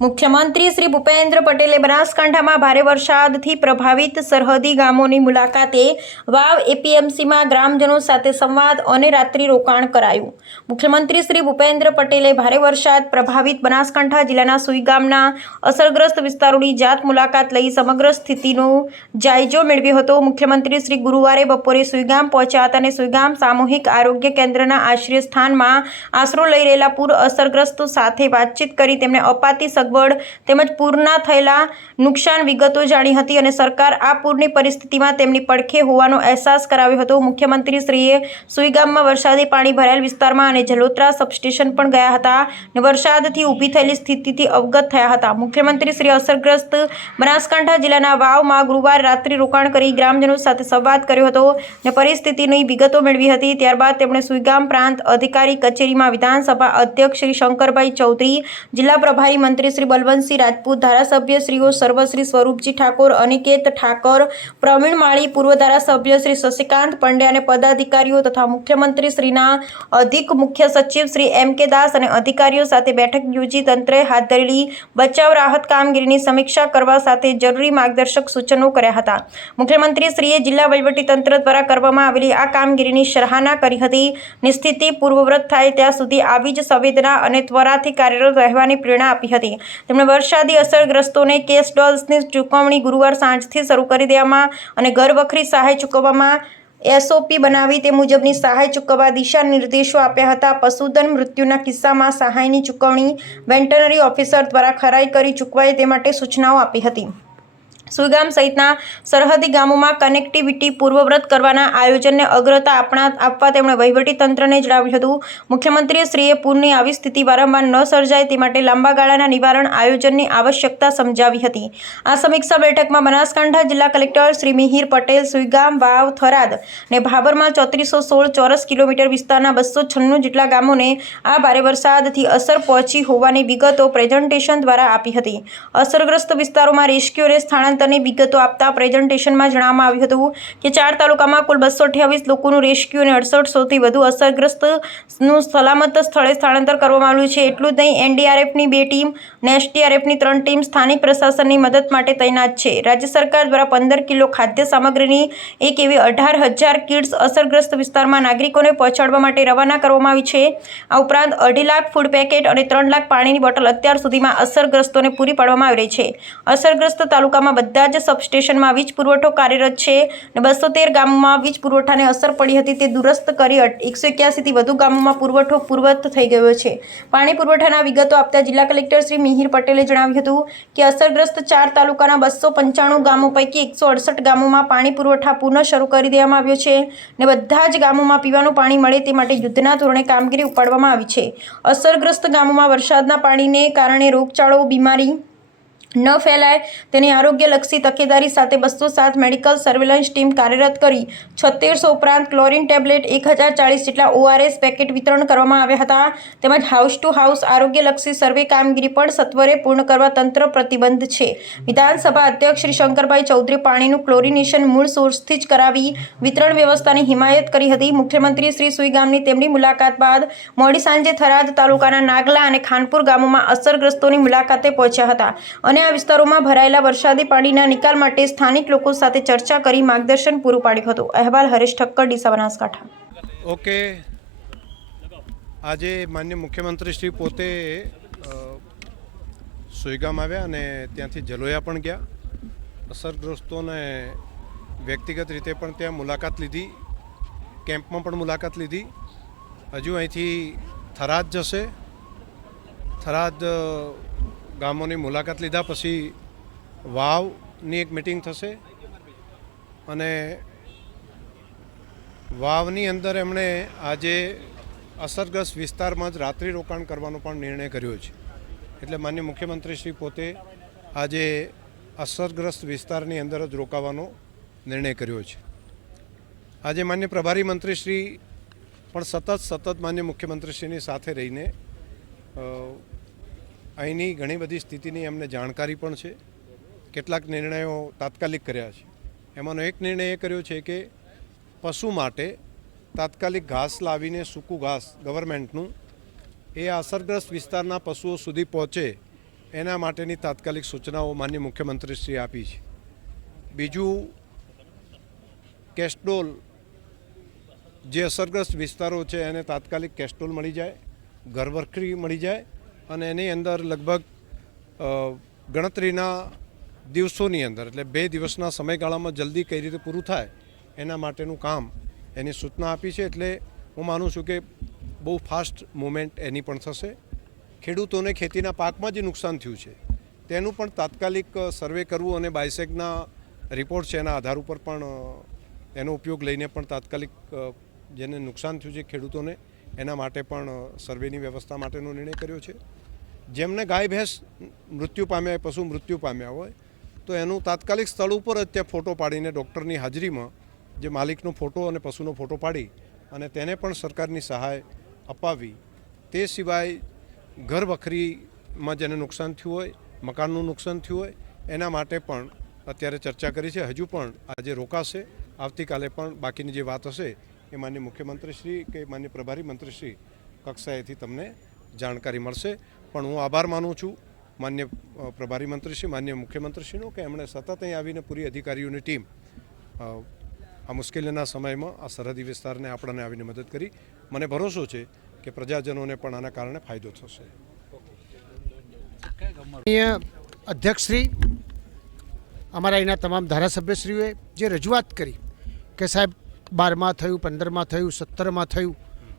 મુખ્યમંત્રી શ્રી ભૂપેન્દ્ર પટેલે બનાસકાંઠામાં ભારે વરસાદથી પ્રભાવિત સરહદી ગામોની મુલાકાતે વાવ એપીએમસીમાં ગ્રામજનો સાથે સંવાદ અને રાત્રિ રોકાણ કરાયું. મુખ્યમંત્રી શ્રી ભૂપેન્દ્ર પટેલે ભારે વરસાદ પ્રભાવિત બનાસકાંઠા જિલ્લાના સુઈ ગામના અસરગ્રસ્ત વિસ્તારોની જાત મુલાકાત લઈ સમગ્ર સ્થિતિનો જાયજો મેળવ્યો હતો. મુખ્યમંત્રી શ્રી ગુરુવારે બપોરે સુઈગામ પહોંચ્યા હતા અને સુઈગામ સામૂહિક આરોગ્ય કેન્દ્રના આશ્રય સ્થાનમાં આશરો લઈ રહેલા પૂર અસરગ્રસ્તો સાથે વાતચીત કરી તેમને અપાતી સગવડ તેમજ પૂરના થયેલા નુકસાન વિગતો જાણી હતી અને સરકાર આ પૂરની પરિસ્થિતિમાં તેમની પડખે હોવાનો અહેસાસ કરાવ્યો હતો. મુખ્યમંત્રીશ્રીએ સુઈગામમાં વરસાદી પાણી ભરાયેલ વિસ્તારમાં અને જલોત્રા સબસ્ટેશન પણ ગયા હતા અને વરસાદથી ઊભી થયેલી સ્થિતિથી અવગત થયા હતા. મુખ્યમંત્રી શ્રી અસરગ્રસ્ત બનાસકાંઠા જિલ્લાના વાવમાં ગુરુવાર રાત્રિ રોકાણ કરી ગ્રામજનો સાથે સંવાદ કર્યો હતો અને પરિસ્થિતિની વિગતો મેળવી હતી. ત્યારબાદ તેમણે સુઈગામ પ્રાંત અધિકારી કચેરીમાં વિધાનસભા અધ્યક્ષ શ્રી શંકરભાઈ ચૌધરી, જિલ્લા પ્રભારી મંત્રી શ્રી બલવંતસિંહ રાજપૂત, ધારાસભ્ય શ્રીઓ સર્વશ્રી સ્વરૂપજી ઠાકોર, અનિકેત ઠાકોર, પ્રવીણ માળી, પૂર્વ ધારાસભ્ય શ્રી શશિકાંત પંડ્યા અને પદાધિકારીઓ તથા મુખ્યમંત્રી શ્રીના અધિક મુખ્ય સચિવ શ્રી એમ કે દાસ અને અધિકારીઓ સાથે બેઠક યોજી તંત્રે હાથ ધરેલી બચાવ રાહત કામગીરીની સમીક્ષા કરવા સાથે જરૂરી માર્ગદર્શક સૂચનો કર્યા હતા. મુખ્યમંત્રી શ્રીએ જિલ્લા તંત્ર દ્વારા કરવામાં આવેલી આ કામગીરીની સરાહના કરી હતી. અને સ્થિતિ પૂર્વવૃત થાય ત્યાં સુધી આવી જ સંવેદના અને ત્વરાથી કાર્યરત રહેવાની પ્રેરણા આપી હતી. તેમણે વરસાદી અસરગ્રસ્તોને કેસ ડોલ્સની ચૂકવણી ગુરુવાર સાંજથી શરૂ કરી દેવામાં અને ઘર વખરી સહાય ચૂકવવામાં એસઓપી બનાવી તે મુજબની સહાય ચૂકવવા દિશા નિર્દેશો આપ્યા હતા. પશુધન મૃત્યુના કિસ્સામાં સહાયની ચૂકવણી વેન્ટનરી ઓફિસર દ્વારા ખરાઈ કરી ચૂકવાય તે માટે સૂચનાઓ આપી હતી. સુઈગામ સહિતના સરહદી ગામોમાં કનેક્ટિવિટી પૂર્વવ્રત કરવાના આયોજનને અગ્રતા આપણા, આપવા તેમણે વહીવટી તંત્રને જણાવ્યું હતું. મુખ્યમંત્રીશ્રીએ પૂરની આવી સ્થિતિ વારંવાર ન સર્જાય તે માટે લાંબા ગાળાના નિવારણ આયોજનની આવશ્યકતા સમજાવી હતી. આ સમીક્ષા બેઠકમાં બનાસકાંઠા જિલ્લા કલેક્ટર શ્રી મિહિર પટેલ સુઈગામ વાવ, થરાદ ને ભાભરમાં ચોત્રીસો સોળ ચોરસ કિલોમીટર વિસ્તારના બસો છન્નું જેટલા ગામોને આ ભારે વરસાદથી અસર પહોંચી હોવાની વિગતો પ્રેઝન્ટેશન દ્વારા આપી હતી. અસરગ્રસ્ત વિસ્તારોમાં રેસ્ક્યુ અને સ્થળાંતરની વિગતો આપતા પ્રેઝન્ટેશનમાં જણાવવામાં આવ્યું હતું કે ચાર તાલુકામાં કુલ બસો અઠ્યાવીસ લોકોનું રેસ્ક્યુ અને અડસઠસોથી વધુ અસરગ્રસ્તનું સલામત સ્થળે સ્થળાંતર કરવામાં આવ્યું છે. એટલું જ નહીં, એનડીઆરએફની બે ટીમ અને એસડીઆરએફની ત્રણ ટીમ સ્થાનિક પ્રશાસનની મદદ માટે તૈનાત છે. રાજ્ય સરકાર દ્વારા પંદર કિલો ખાદ્ય સામગ્રીની એક એવી અઢાર હજાર કિટ્સ અસરગ્રસ્ત વિસ્તારમાં નાગરિકોને પહોંચાડવા માટે રવાના કરવામાં આવી છે. આ ઉપરાંત અઢી લાખ ફૂડ પેકેટ અને ત્રણ લાખ પાણીની બોટલ અત્યાર સુધીમાં અસરગ્રસ્તોને પૂરી પાડવામાં આવી રહી છે. અસરગ્રસ્ત તાલુકામાં બધા જ સબસ્ટેશનમાં વીજ પુરવઠો કાર્યરત છે અને બસો તેર ગામોમાં વીજ પુરવઠાને અસર પડી હતી તે દુરસ્ત કરી એકસો એક્યાસીથી વધુ ગામોમાં પુરવઠો પૂર્વત થઈ ગયો છે. પાણી પુરવઠાના વિગતો આપતા જિલ્લા કલેક્ટર શ્રી મિહિર પટેલે જણાવ્યું હતું કે અસરગ્રસ્ત ચાર તાલુકાના બસો પંચાણું ગામો પૈકી એકસો અડસઠ ગામોમાં પાણી પુરવઠા પુનઃ શરૂ કરી દેવામાં આવ્યો છે ને બધા જ ગામોમાં પીવાનું પાણી મળે તે માટે યુદ્ધના ધોરણે કામગીરી ઉપાડવામાં આવી છે. અસરગ્રસ્ત ગામોમાં વરસાદના પાણીને કારણે રોગચાળો, બીમારી ન ફેલાય. તેની આરોગ્યલક્ષી તકેદારી સાથે બસો સાત મેડિકલ સર્વેલન્સ ટીમ કાર્યરત કરી છત્તેરસો ઉપરાંત ક્લોરિન ટેબ્લેટ, એક હજાર ચાળીસ જેટલા ઓઆરએસ પેકેટ વિતરણ કરવામાં આવ્યા હતા. તેમજ હાઉસ ટુ હાઉસ આરોગ્યલક્ષી સર્વે કામગીરી પણ સત્વરે પૂર્ણ કરવા તંત્ર પ્રતિબંધ છે. વિધાનસભા અધ્યક્ષ શ્રી શંકરભાઈ ચૌધરી પાણીનું ક્લોરિનેશન મૂળ સોર્સથી જ કરાવી વિતરણ વ્યવસ્થાની હિમાયત કરી હતી. મુખ્યમંત્રી શ્રી સુઈગામની તેમની મુલાકાત બાદ મોડી સાંજે થરાદ તાલુકાના નાગલા અને ખાનપુર ગામોમાં અસરગ્રસ્તોની મુલાકાતે પહોંચ્યા હતા અને આ વિસ્તારોમાં ભરાયેલા વરસાદી પાણીના નિકાલ માટે સ્થાનિક લોકો સાથે ચર્ચા કરી માર્ગદર્શન પૂરું પાડ્યું હતું. અહેવાલ હરેશ ઠક્કર ડીસા બનાસકાંઠા ઓકે. આજે માન્ય મુખ્યમંત્રી શ્રી પોતે સુઈગામ આવ્યા અને ત્યાંથી જલોયા પણ ગયા. અસરગ્રસ્તોને વ્યક્તિગત રીતે પણ ત્યાં મુલાકાત લીધી. કેમ્પમાં પણ મુલાકાત લીધી. હજુ અહીંથી થરાદ જશે. થરાદ ગામોની મુલાકાત લીધા પછી વાવની એક મિટિંગ થશે. અને વાવની અંદર એમણે આજે અસરગ્રસ્ત વિસ્તારમાં જ રાત્રિ રોકાણ કરવાનો પણ નિર્ણય કર્યો છે. એટલે માન્ય મુખ્યમંત્રી શ્રી પોતે આજે અસરગ્રસ્ત વિસ્તારની અંદર જ રોકાવાનો નિર્ણય કર્યો છે. આજે માન્ય પ્રભારી મંત્રી શ્રી પણ સતત સતત માન્ય મુખ્યમંત્રીશ્રીની સાથે રહીને અહીંની ઘણી બધી સ્થિતિની એમને જાણકારી પણ છે. કેટલાક નિર્ણયો તાત્કાલિક કર્યા છે. એમાંનો એક નિર્ણય એ કર્યો છે કે પશુ માટે તાત્કાલિક ઘાસ લાવીને સૂકું ઘાસ ગવર્મેન્ટનું એ અસરગ્રસ્ત વિસ્તારના પશુઓ સુધી પહોંચે એના માટેની તાત્કાલિક સૂચનાઓ માન્ય મુખ્યમંત્રીશ્રીએ આપી છે. બીજું, કેસ્ટોલ જે અસરગ્રસ્ત વિસ્તારો છે એને તાત્કાલિક કેસ્ટોલ મળી જાય ઘરવખરી મળી જાય અને એની અંદર લગભગ ગણતરીના દિવસોની અંદર, એટલે બે દિવસના સમયગાળામાં જલ્દી કઈ રીતે પૂરું થાય, એના માટેનું કામ એની સૂચના આપી છે. એટલે હું માનું છું કે બહુ ફાસ્ટ મુવમેન્ટ એની પણ થશે. ખેડૂતોને ખેતીના પાકમાં જે નુકસાન થયું છે, તેનું પણ તાત્કાલિક સર્વે કરવું અને બાયસેગના રિપોર્ટ છે એના આધાર ઉપર પણ એનો ઉપયોગ લઈને પણ તાત્કાલિક જેને નુકસાન થયું છે ખેડૂતોને એના માટે પણ સર્વેની વ્યવસ્થા માટેનો નિર્ણય કર્યો છે. જેમને ગાય, ભેંસ મૃત્યુ પામ્યા, પશુ મૃત્યુ પામ્યા હોય, તો એનું તાત્કાલિક સ્થળ ઉપર જ ત્યાં ફોટો પાડીને ડૉક્ટરની હાજરીમાં જે માલિકનો ફોટો અને પશુનો ફોટો પાડી અને તેને પણ સરકારની સહાય અપાવી. તે સિવાય ઘર વખરીમાં જેને નુકસાન થયું હોય, મકાનનું નુકસાન થયું હોય, એના માટે પણ અત્યારે ચર્ચા કરી છે. હજુ પણ આજે રોકાશે. આવતીકાલે પણ બાકીની જે વાત હશે એ માન્ય મુખ્યમંત્રીશ્રી કે માન્ય પ્રભારી મંત્રીશ્રી કક્ષાએથી તમને જાણકારી મળશે. પણ હું આભાર માનું છું માન્ય પ્રભારી મંત્રીશ્રી, માન્ય મુખ્યમંત્રીશ્રીનો કે એમણે સતત અહીં આવીને પૂરી અધિકારીઓની ટીમ આ મુશ્કેલીના સમયમાં આ સરહદી વિસ્તારને આપણને આવીને મદદ કરી. મને ભરોસો છે કે પ્રજાજનોને પણ આના કારણે ફાયદો થશે. અધ્યક્ષશ્રી, અમારા અહીંના તમામ ધારાસભ્યશ્રીઓએ જે રજૂઆત કરી કે સાહેબ બારમાં થયું, પંદરમાં થયું, સત્તરમાં થયું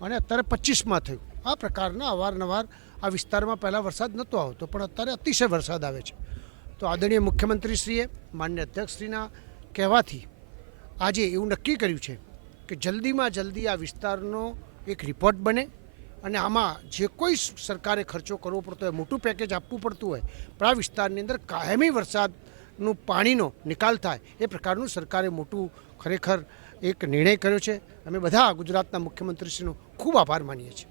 અને અત્યારે પચીસમાં થયું. આ પ્રકારના અવારનવાર આ વિસ્તારમાં પહેલાં વરસાદ નહોતો આવતો, પણ અત્યારે અતિશય વરસાદ આવે છે. તો આદરણીય મુખ્યમંત્રીશ્રીએ માન્ય અધ્યક્ષશ્રીના કહેવાથી આજે એવું નક્કી કર્યું છે કે જલ્દીમાં જલ્દી આ વિસ્તારનો એક રિપોર્ટ બને અને આમાં જે કોઈ સરકારે ખર્ચો કરવો પડતો હોય, મોટું પેકેજ આપવું પડતું હોય, પણ આ વિસ્તારની અંદર કાયમી વરસાદનું પાણીનો નિકાલ થાય, એ પ્રકારનું સરકારે મોટું ખરેખર એક નિર્ણય કર્યો છે. અમે બધા ગુજરાતના મુખ્યમંત્રીશ્રીનો ખૂબ આભાર માનીએ છીએ.